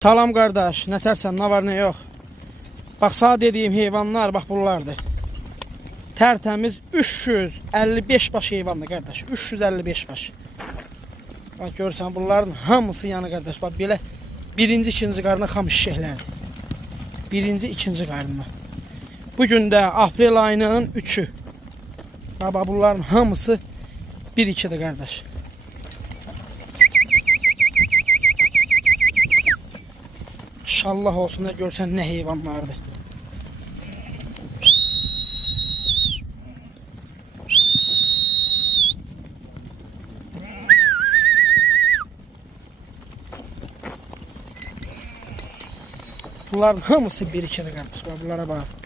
Salam qardaş, nə tərsən, nə var, nə yox. Bax, sağ dediyim heyvanlar, bax bunlardır. Tərtəmiz 355 baş heyvandır qardaş, 355 baş. Bax, görürsən, bunların hamısı yanı qardaş. Bax, belə birinci, ikinci qarına xam şişəklərdir. Birinci, ikinci qarına. Bugün də aprel ayının 3'ü. Bax, bunların hamısı 1-2'dir qardaş. İnşallah olsun da görsən nə heyvanlardır. Bunların hamısı 1-2'dir qardaş. Bunlara bax.